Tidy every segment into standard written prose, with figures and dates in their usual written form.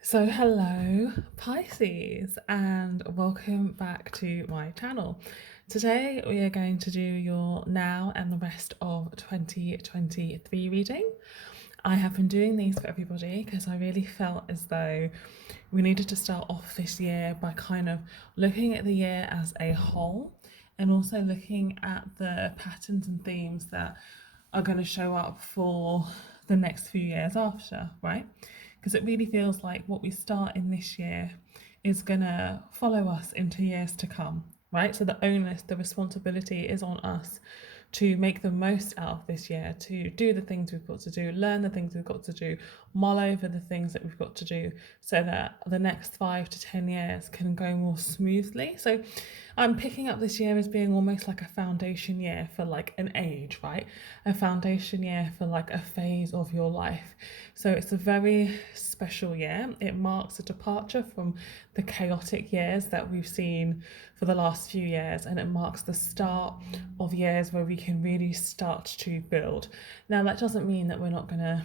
So hello Pisces and welcome back to my channel. Today we are going to do your now and the rest of 2023 reading. I have been doing these for everybody because I really felt as though we needed to start off this year by kind of looking at the year as a whole and also looking at the patterns and themes that are going to show up for the next few years after, right? Because it really feels like what we start in this year is going to follow us into years to come, right? So the onus, the responsibility is on us to make the most out of this year, to do the things we've got to do, learn the things we've got to do, mull over the things that we've got to do so that the next 5 to 10 years can go more smoothly. So I'm picking up this year as being almost like a foundation year for like an age, right? A foundation year for like a phase of your life. So it's a very special year. It marks a departure from the chaotic years that we've seen for the last few years, and it marks the start of years where we can really start to build. Now, that doesn't mean that we're not going to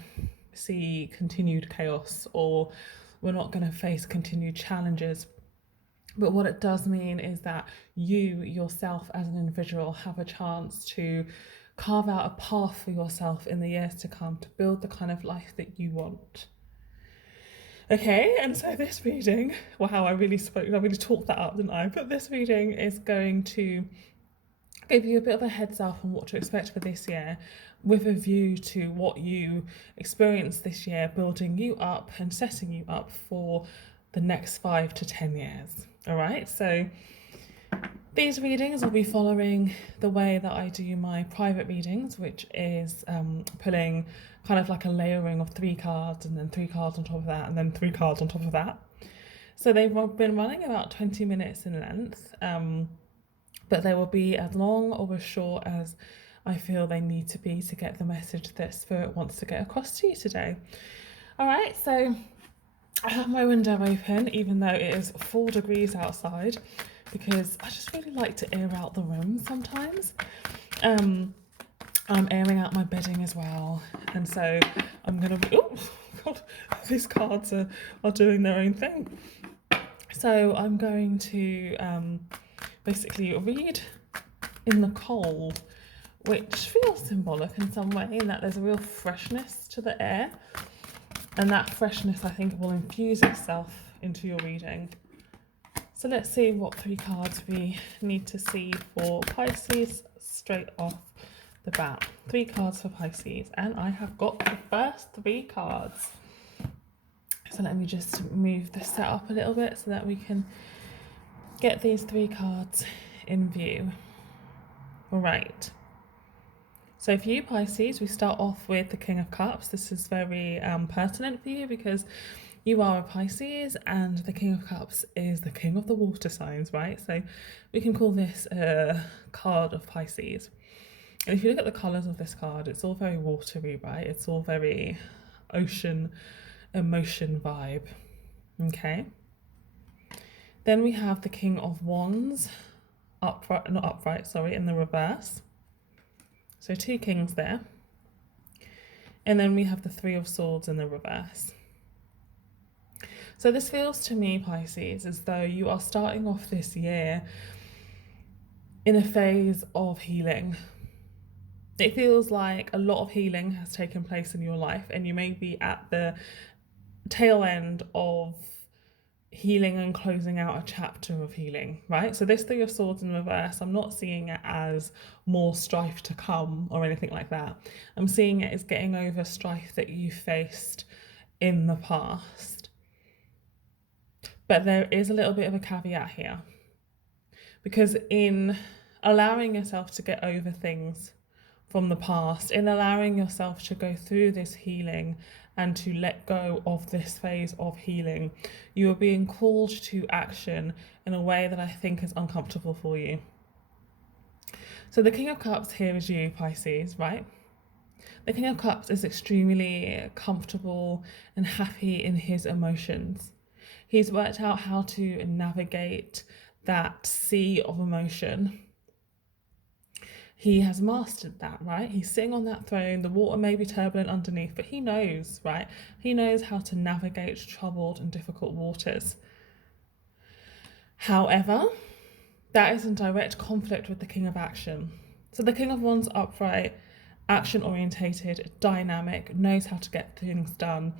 see continued chaos or we're not going to face continued challenges. But what it does mean is that you yourself as an individual have a chance to carve out a path for yourself in the years to come to build the kind of life that you want. Okay, and so this reading, wow, I really talked that up, didn't I? But this reading is going to give you a bit of a heads up on what to expect for this year with a view to what you experience this year, building you up and setting you up for the next 5 to 10 years. All right, so these readings will be following the way that I do my private readings, which is pulling kind of like a layering of 3 cards and then 3 cards on top of that and then 3 cards on top of that. So they've been running about 20 minutes in length, but they will be as long or as short as I feel they need to be to get the message that Spirit wants to get across to you today. All right, so I have my window open, even though it is 4 degrees outside, because I just really like to air out the room sometimes. I'm airing out my bedding as well, and so I'm gonna. Oh God, these cards are doing their own thing. So I'm going to basically read in the cold, which feels symbolic in some way, in that there's a real freshness to the air. And that freshness, I think, will infuse itself into your reading. So let's see what 3 cards we need to see for Pisces straight off the bat. 3 cards for Pisces, and I have got the first 3 cards. So let me just move the set up a little bit so that we can get these 3 cards in view. All right. So for you, Pisces, we start off with the King of Cups. This is very pertinent for you because you are a Pisces and the King of Cups is the king of the water signs, right? So we can call this a card of Pisces. And if you look at the colours of this card, it's all very watery, right? It's all very ocean, emotion vibe, okay? Then we have the King of Wands, in the reverse. So 2 kings there. And then we have the 3 of Swords in the reverse. So this feels to me, Pisces, as though you are starting off this year in a phase of healing. It feels like a lot of healing has taken place in your life, and you may be at the tail end of healing and closing out a chapter of healing, right? So this 3 of Swords in reverse, I'm not seeing it as more strife to come or anything like that. I'm seeing it as getting over strife that you faced in the past. But there is a little bit of a caveat here, because in allowing yourself to get over things from the past, in allowing yourself to go through this healing and to let go of this phase of healing, you are being called to action in a way that I think is uncomfortable for you. So the King of Cups here is you, Pisces, right? The King of Cups is extremely comfortable and happy in his emotions. He's worked out how to navigate that sea of emotion. he has mastered that, right? He's sitting on that throne. The water may be turbulent underneath, but he knows, right? He knows how to navigate troubled and difficult waters. However, that is in direct conflict with the King of Action. So the King of Wands upright, action orientated, dynamic, knows how to get things done,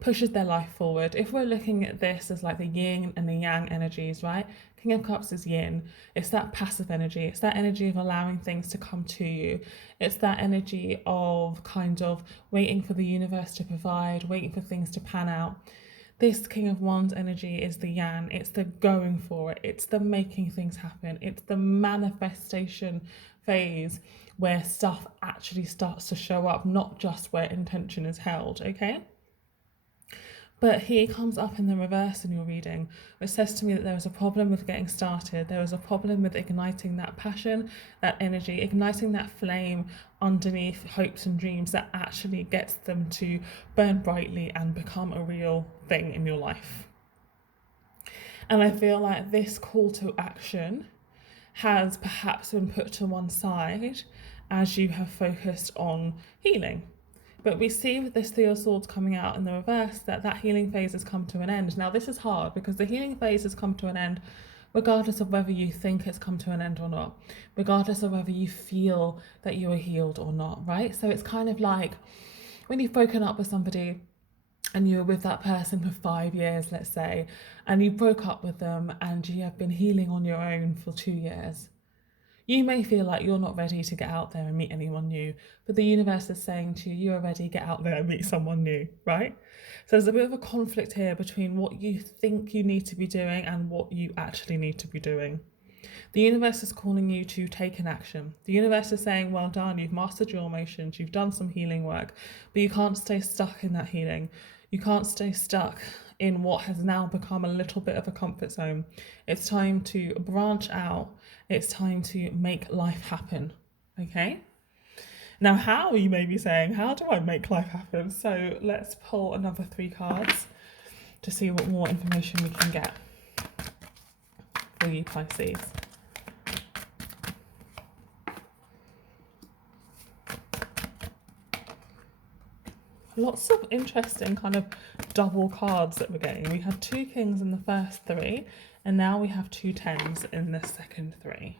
pushes their life forward. If we're looking at this as like the yin and the yang energies, right? King of Cups is yin. It's that passive energy. It's that energy of allowing things to come to you. It's that energy of kind of waiting for the universe to provide, waiting for things to pan out. This King of Wands energy is the yang. It's the going for it. It's the making things happen. It's the manifestation phase where stuff actually starts to show up, not just where intention is held, okay? But he comes up in the reverse in your reading, which says to me that there was a problem with getting started. There was a problem with igniting that passion, that energy, igniting that flame underneath hopes and dreams that actually gets them to burn brightly and become a real thing in your life. And I feel like this call to action has perhaps been put to one side as you have focused on healing. But we see with this Three of Swords coming out in the reverse that healing phase has come to an end. Now, this is hard because the healing phase has come to an end regardless of whether you think it's come to an end or not, regardless of whether you feel that you are healed or not, right? So it's kind of like when you've broken up with somebody and you were with that person for 5 years, let's say, and you broke up with them and you have been healing on your own for 2 years. You may feel like you're not ready to get out there and meet anyone new, but the universe is saying to you, you are ready, get out there and meet someone new, right? So there's a bit of a conflict here between what you think you need to be doing and what you actually need to be doing. The universe is calling you to take an action. The universe is saying, well done, you've mastered your emotions, you've done some healing work, but you can't stay stuck in that healing. You can't stay stuck in what has now become a little bit of a comfort zone. It's time to branch out. It's time to make life happen, okay? Now, how, you may be saying, how do I make life happen? So let's pull another 3 cards to see what more information we can get for you, Pisces. Lots of interesting kind of double cards that we're getting. We had 2 kings in the first 3, and now we have 2 tens in the second 3.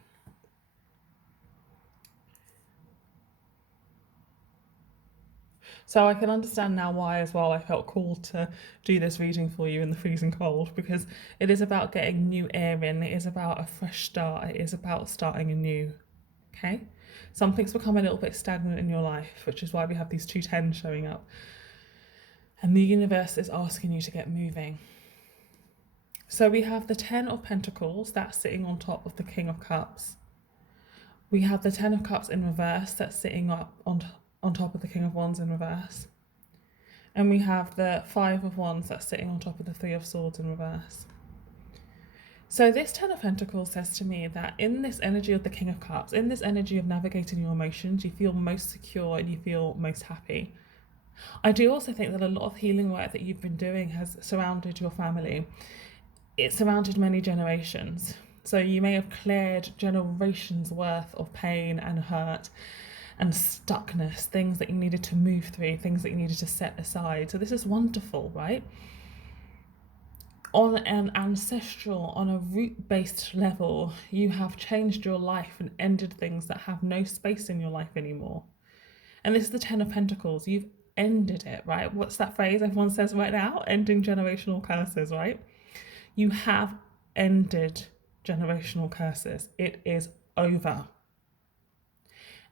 So I can understand now why as well I felt called to do this reading for you in the freezing cold, because it is about getting new air in. It is about a fresh start. It is about starting anew, okay? Something's become a little bit stagnant in your life, which is why we have these 2 tens showing up. And the universe is asking you to get moving. So we have the 10 of Pentacles, that's sitting on top of the King of Cups. We have the 10 of Cups in reverse, that's sitting up on top of the King of Wands in reverse. And we have the 5 of Wands that's sitting on top of the 3 of Swords in reverse. So this 10 of Pentacles says to me that in this energy of the King of Cups, in this energy of navigating your emotions, you feel most secure and you feel most happy. I do also think that a lot of healing work that you've been doing has surrounded your family. It surrounded many generations. So you may have cleared generations worth of pain and hurt and stuckness, things that you needed to move through, things that you needed to set aside. So this is wonderful, right? On an ancestral, on a root-based level, you have changed your life and ended things that have no space in your life anymore. And this is the 10 of Pentacles. You've ended it, right? What's that phrase everyone says right now? Ending generational curses, right? You have ended generational curses. It is over.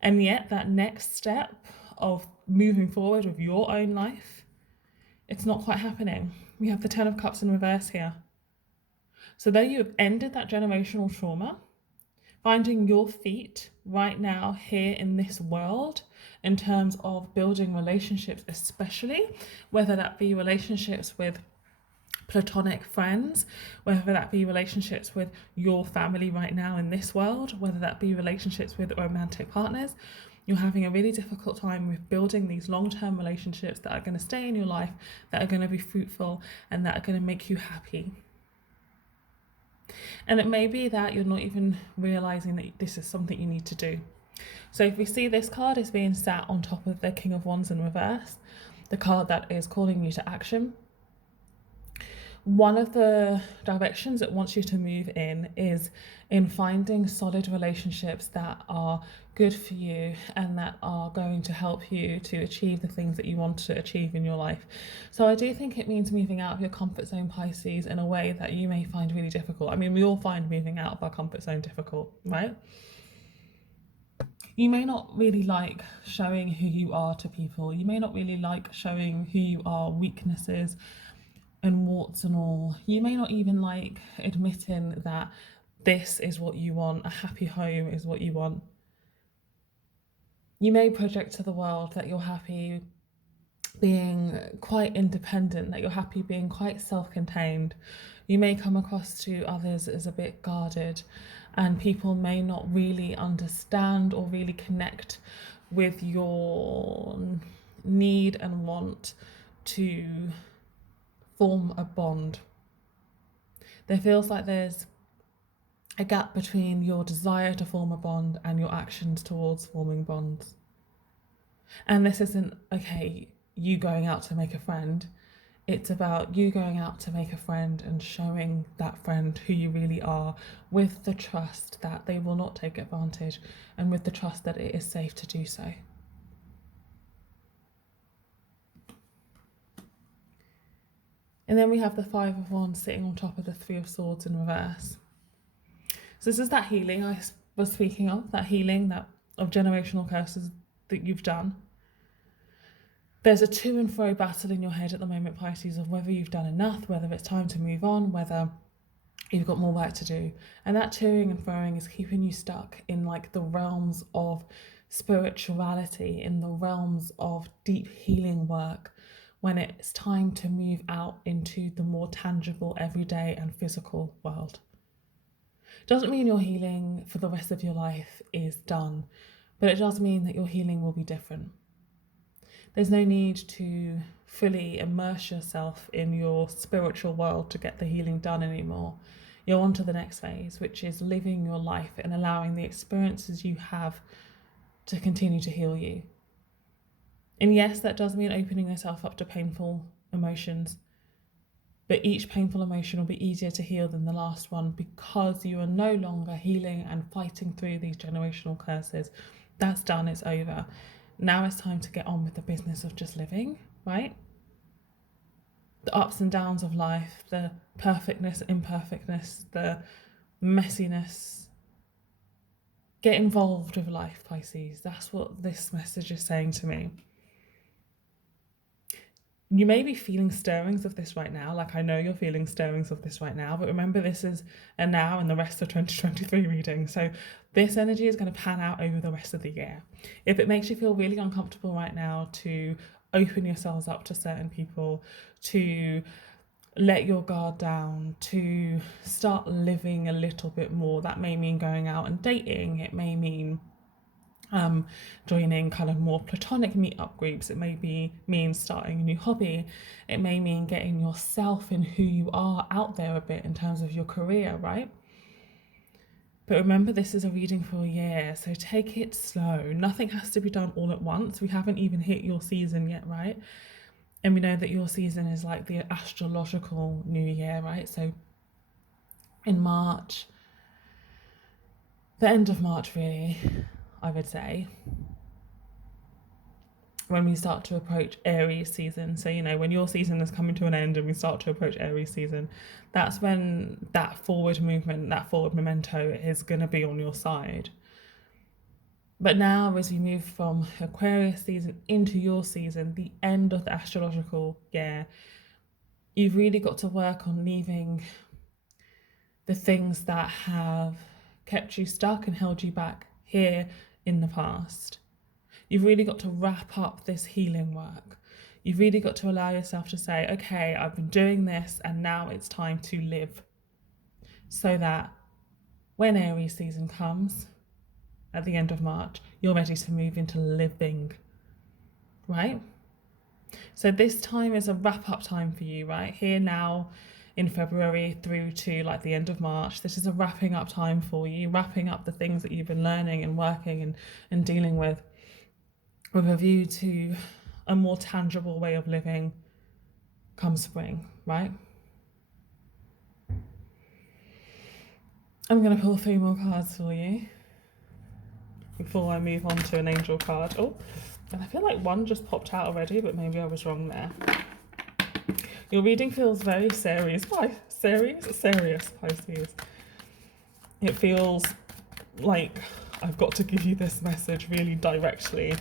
And yet that next step of moving forward with your own life, it's not quite happening. We have the 10 of Cups in reverse here. So though you have ended that generational trauma, finding your feet right now here in this world in terms of building relationships, especially whether that be relationships with platonic friends, whether that be relationships with your family right now in this world, whether that be relationships with romantic partners, you're having a really difficult time with building these long-term relationships that are going to stay in your life, that are going to be fruitful, and that are going to make you happy. And it may be that you're not even realizing that this is something you need to do. So if we see this card is being sat on top of the King of Wands in reverse, the card that is calling you to action, one of the directions it wants you to move in is in finding solid relationships that are good for you and that are going to help you to achieve the things that you want to achieve in your life. So I do think it means moving out of your comfort zone, Pisces, in a way that you may find really difficult. I mean, we all find moving out of our comfort zone difficult, right? You may not really like showing who you are to people. You may not really like showing who you are, weaknesses and warts and all. You may not even like admitting that this is what you want, a happy home is what you want. You may project to the world that you're happy being quite independent, that you're happy being quite self-contained. You may come across to others as a bit guarded, and people may not really understand or really connect with your need and want to form a bond. There feels like there's a gap between your desire to form a bond and your actions towards forming bonds. And this isn't, okay, you going out to make a friend. It's about you going out to make a friend and showing that friend who you really are, with the trust that they will not take advantage and with the trust that it is safe to do so. And then we have the Five of Wands sitting on top of the Three of Swords in reverse. So this is that healing I was speaking of, that healing that of generational curses that you've done. There's a to and fro battle in your head at the moment, Pisces, of whether you've done enough, whether it's time to move on, whether you've got more work to do. And that toing and froing is keeping you stuck in like the realms of spirituality, in the realms of deep healing work, when it's time to move out into the more tangible, everyday and physical world. Doesn't mean your healing for the rest of your life is done, but it does mean that your healing will be different. There's no need to fully immerse yourself in your spiritual world to get the healing done anymore. You're on to the next phase, which is living your life and allowing the experiences you have to continue to heal you. And yes, that does mean opening yourself up to painful emotions, but each painful emotion will be easier to heal than the last one, because you are no longer healing and fighting through these generational curses. That's done, it's over. Now it's time to get on with the business of just living, right? The ups and downs of life, the perfectness, imperfectness, the messiness. Get involved with life, Pisces. That's what this message is saying to me. You may be feeling stirrings of this right now, like I know you're feeling stirrings of this right now, but remember this is a now and the rest of 2023 reading. So this energy is going to pan out over the rest of the year. If it makes you feel really uncomfortable right now to open yourselves up to certain people, to let your guard down, to start living a little bit more, that may mean going out and dating. It may mean joining kind of more platonic meetup groups. It may mean starting a new hobby. It may mean getting yourself and who you are out there a bit in terms of your career, right? But remember, this is a reading for a year, so take it slow. Nothing has to be done all at once. We haven't even hit your season yet, right? And we know that your season is like the astrological new year, right? So in March, the end of March really, I would say, when we start to approach Aries season. So, you know, when your season is coming to an end and we start to approach Aries season, that's when that forward movement, that forward memento is going to be on your side. But now, as we move from Aquarius season into your season, the end of the astrological year, you've really got to work on leaving the things that have kept you stuck and held you back here in the past. You've really got to wrap up this healing work. You've really got to allow yourself to say, okay, I've been doing this and now it's time to live. So that when Aries season comes at the end of March, you're ready to move into living, right? So this time is a wrap up time for you, right? Here now in February through to like the end of March. This is a wrapping up time for you, wrapping up the things that you've been learning and working and dealing with a view to a more tangible way of living come spring, right? I'm going to pull 3 more cards for you before I move on to an angel card. Oh, and I feel like one just popped out already, but maybe I was wrong there. Your reading feels very serious. Why? Serious, Pisces. It feels like I've got to give you this message really directly,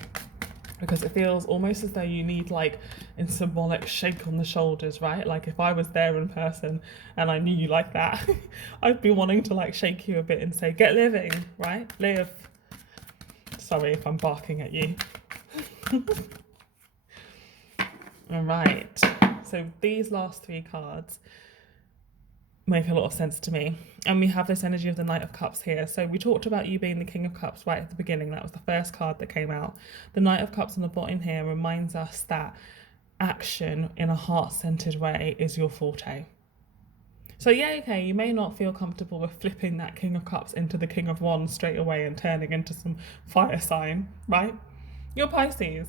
because it feels almost as though you need like a symbolic shake on the shoulders, right? Like if I was there in person and I knew you like that, I'd be wanting to like shake you a bit and say, get living, right? Live. Sorry if I'm barking at you. All right. So these last 3 cards make a lot of sense to me. And we have this energy of the Knight of Cups here. So we talked about you being the King of Cups right at the beginning. That was the first card that came out. The Knight of Cups on the bottom here reminds us that action in a heart-centered way is your forte. So yeah, okay, you may not feel comfortable with flipping that King of Cups into the King of Wands straight away and turning into some fire sign, right? You're Pisces.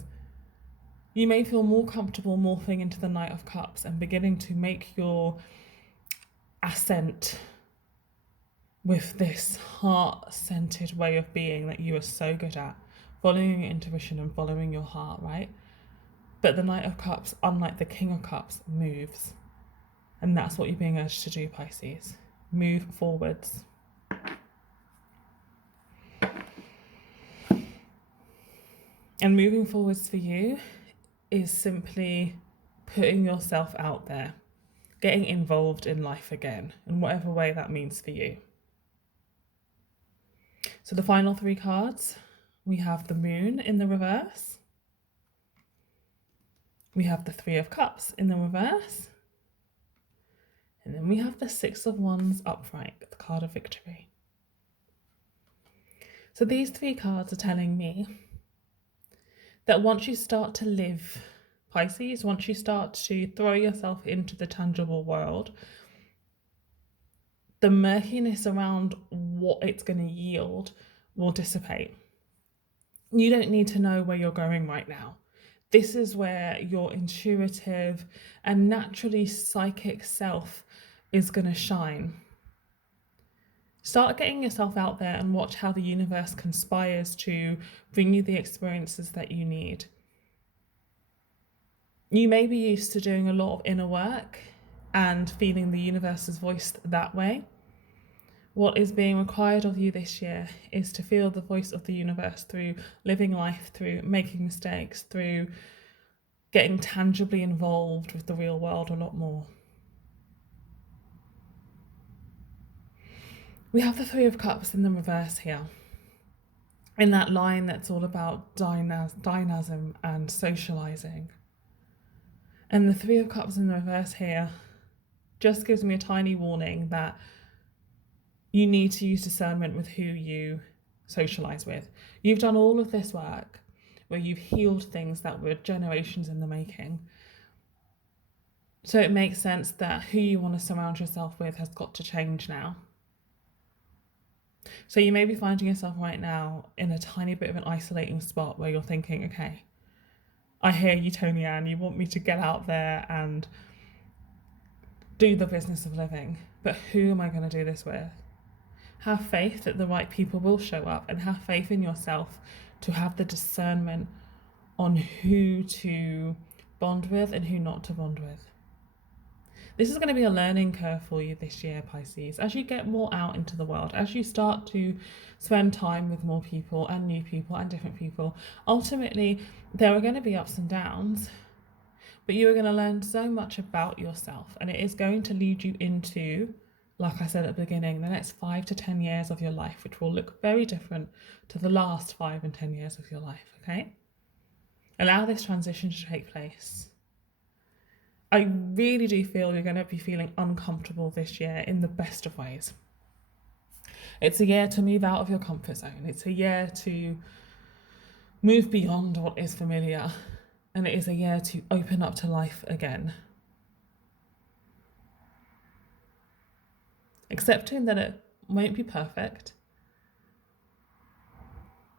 You may feel more comfortable morphing into the Knight of Cups and beginning to make your ascent with this heart-centered way of being that you are so good at, following your intuition and following your heart, right? But the Knight of Cups, unlike the King of Cups, moves. And that's what you're being urged to do, Pisces. Move forwards. And moving forwards for you is simply putting yourself out there, getting involved in life again, in whatever way that means for you. So the final 3 cards, we have the Moon in the reverse. We have the 3 of Cups in the reverse. And then we have the 6 of Wands upright, the card of victory. So these 3 cards are telling me that once you start to live, Pisces, once you start to throw yourself into the tangible world, the murkiness around what it's going to yield will dissipate. You don't need to know where you're going right now. This is where your intuitive and naturally psychic self is going to shine. Start getting yourself out there and watch how the universe conspires to bring you the experiences that you need. You may be used to doing a lot of inner work and feeling the universe's voice that way. What is being required of you this year is to feel the voice of the universe through living life, through making mistakes, through getting tangibly involved with the real world a lot more. We have the 3 of Cups in the reverse here, in that line that's all about dynamism and socializing. And the 3 of Cups in the reverse here just gives me a tiny warning that you need to use discernment with who you socialize with. You've done all of this work where you've healed things that were generations in the making. So it makes sense that who you want to surround yourself with has got to change now. So you may be finding yourself right now in a tiny bit of an isolating spot where you're thinking, okay, I hear you, Tony Ann, you want me to get out there and do the business of living, but who am I going to do this with? Have faith that the right people will show up, and have faith in yourself to have the discernment on who to bond with and who not to bond with. This is going to be a learning curve for you this year, Pisces. As you get more out into the world, as you start to spend time with more people and new people and different people, ultimately there are going to be ups and downs, but you are going to learn so much about yourself, and it is going to lead you into, like I said at the beginning, the next 5 to 10 years of your life, which will look very different to the last 5 and 10 years of your life, okay? Allow this transition to take place. I really do feel you're going to be feeling uncomfortable this year in the best of ways. It's a year to move out of your comfort zone. It's a year to move beyond what is familiar. And it is a year to open up to life again. accepting that it won't be perfect,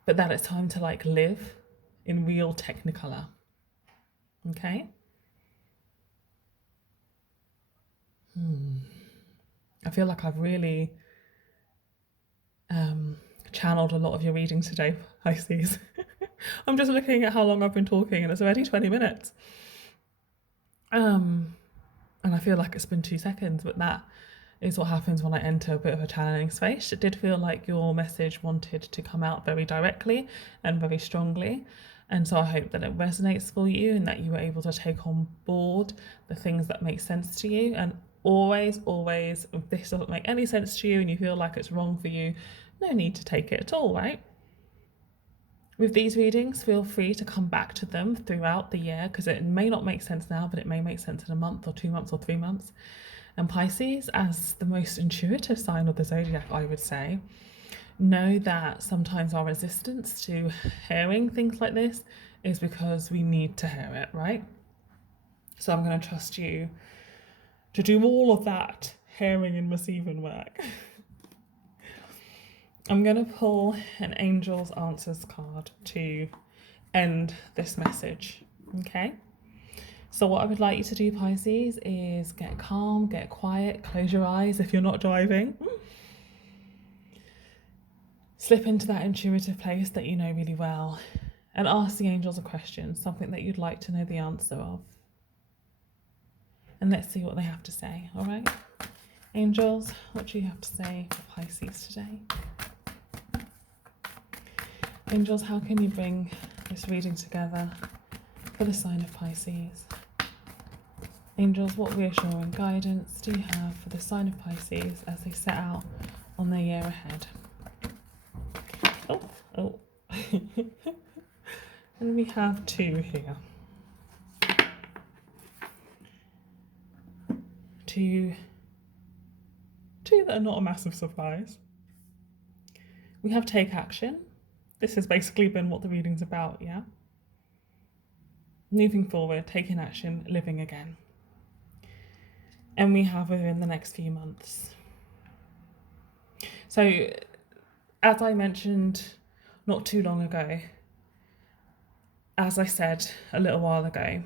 but that it's time to like live in real technicolor. Okay? I feel like I've really channeled a lot of your reading today, Pisces. I'm just looking at how long I've been talking and it's already 20 minutes. And I feel like it's been 2 seconds, but that is what happens when I enter a bit of a channeling space. It did feel like your message wanted to come out very directly and very strongly. And so I hope that it resonates for you and that you were able to take on board the things that make sense to you. And always, if this doesn't make any sense to you and you feel like it's wrong for you, no need to take it at all, right? With these readings, feel free to come back to them throughout the year because it may not make sense now, but it may make sense in a month or 2 months or 3 months. And Pisces, as the most intuitive sign of the zodiac, I would say, know that sometimes our resistance to hearing things like this is because we need to hear it, right? So I'm going to trust you to do all of that hearing and receiving work. I'm going to pull an Angel's Answers card to end this message, okay? So what I would like you to do, Pisces, is get calm, get quiet, close your eyes if you're not driving. Slip into that intuitive place that you know really well and ask the angels a question, something that you'd like to know the answer of. And let's see what they have to say, all right? Angels, what do you have to say for Pisces today? Angels, how can you bring this reading together for the sign of Pisces? Angels, what reassuring guidance do you have for the sign of Pisces as they set out on their year ahead? Oh. And we have 2 here. 2 that are not a massive surprise. We have take action. This has basically been what the reading's about, yeah? Moving forward, taking action, living again. And we have within the next few months. So, as I mentioned not too long ago, as I said a little while ago,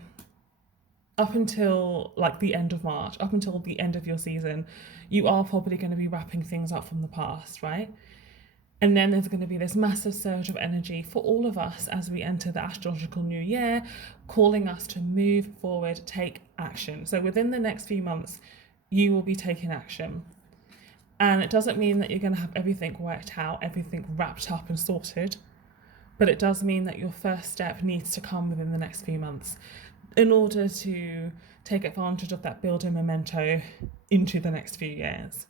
up until like the end of March, up until the end of your season, you are probably going to be wrapping things up from the past, right? And then there's going to be this massive surge of energy for all of us as we enter the astrological new year, calling us to move forward, take action. So within the next few months, you will be taking action. And it doesn't mean that you're going to have everything worked out, everything wrapped up and sorted. But it does mean that your first step needs to come within the next few months in order to take advantage of that building memento into the next few years.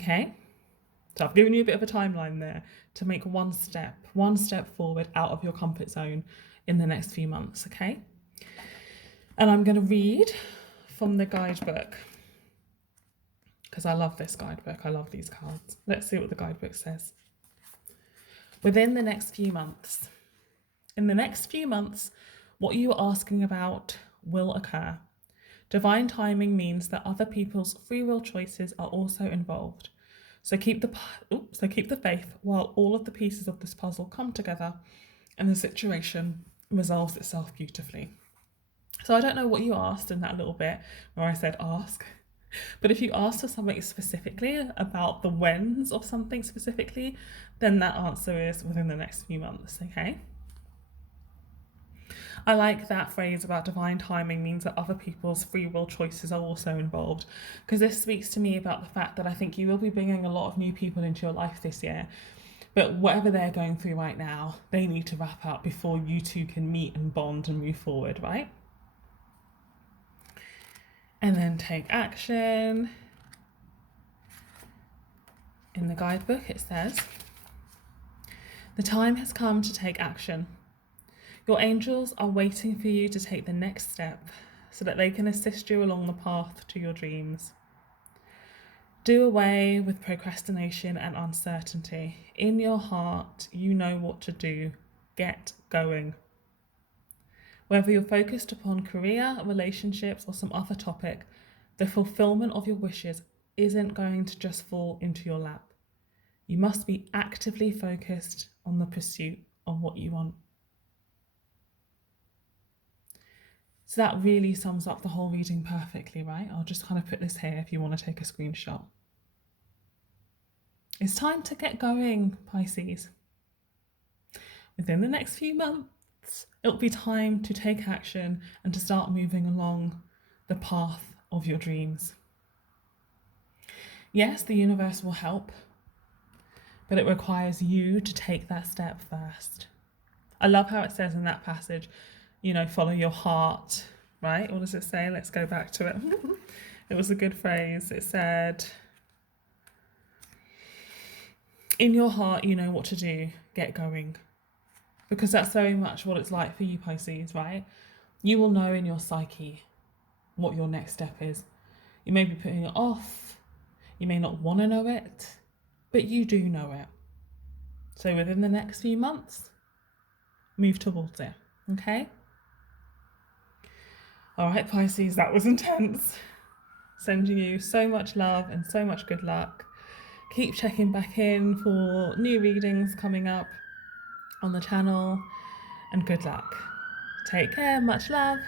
Okay? So I've given you a bit of a timeline there to make one step forward out of your comfort zone in the next few months, okay? And I'm going to read from the guidebook because I love this guidebook. I love these cards. Let's see what the guidebook says. Within the next few months. In the next few months, what you are asking about will occur. Divine timing means that other people's free will choices are also involved. So keep the faith while all of the pieces of this puzzle come together and the situation resolves itself beautifully. So I don't know what you asked in that little bit where I said ask, but if you asked for something specifically about the whens of something specifically, then that answer is within the next few months, okay? I like that phrase about divine timing means that other people's free will choices are also involved, because this speaks to me about the fact that I think you will be bringing a lot of new people into your life this year, but whatever they're going through right now, they need to wrap up before you two can meet and bond and move forward, right? And then take action. In the guidebook it says, the time has come to take action. Your angels are waiting for you to take the next step so that they can assist you along the path to your dreams. Do away with procrastination and uncertainty. In your heart, you know what to do. Get going. Whether you're focused upon career, relationships, or some other topic, the fulfillment of your wishes isn't going to just fall into your lap. You must be actively focused on the pursuit of what you want. So that really sums up the whole reading perfectly, right? I'll just kind of put this here if you want to take a screenshot. It's time to get going, Pisces. Within the next few months, it'll be time to take action and to start moving along the path of your dreams. Yes, the universe will help, but it requires you to take that step first. I love how it says in that passage, follow your heart, right? What does it say? Let's go back to it. It was a good phrase. It said, in your heart, you know what to do, get going. Because that's very much what it's like for you, Pisces, right? You will know in your psyche what your next step is. You may be putting it off, you may not want to know it, but you do know it. So within the next few months, move towards it, okay? All right, Pisces, that was intense. Sending you so much love and so much good luck. Keep checking back in for new readings coming up on the channel, and good luck. Take care, much love.